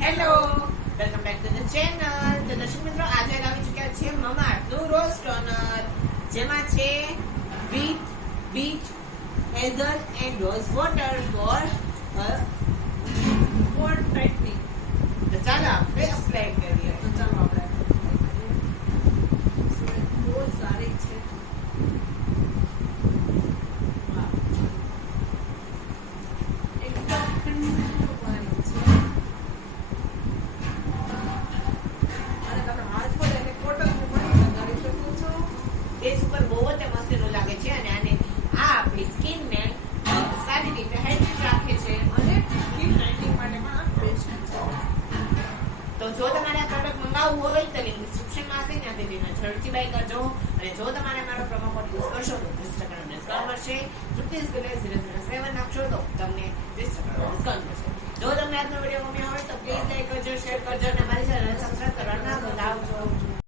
Hello, welcome back to the channel. તો દર્શક મિત્રો, આજે આવી ચૂક્યા છે મમાઅર્થનું રોઝ ટોનર, જેમાં છે with beach hazel and rose water for tightening. તો ચાલો આપણે એપ્લાય કરીએ. તો ચાલો આપણે બહુ સારી છે. એકદમ ઠંડુ પાણી છે અને તમે હાથ પર એને કોટનનું પાણી લગાડી શકો છો. ફેસ ઉપર બહુ જ મસ્તીનું લાગે છે અને આને આ આપણી સ્કિનને સારી રીતે હાઇડ્રેટ રાખે છે. અને સ્કિન લાઇટિંગ માટે પણ આ બેસ્ટ છે. તો જો તમારે આ પ્રોડક્ટ મંગાવવું હોય તો લિંક ડિસ્ક્રિપ્શનમાં હશે, ત્યાંથી જઈને ઝડપથી બાય કરજો. અને જો તમારે મારો પ્રોમો કોડ યુઝ કરશો તો 30% ડિસ્કાઉન્ટ મળશે. ₹007 નાખશો તો તમને 30% ડિસ્કાઉન્ટ મળશે. જો તમને આજનો વિડીયો ગમ્યો હોય તો પ્લીઝ લાઈક કરજો, શેર કરજો અને મારી ચેનલને સબસ્ક્રાઇબ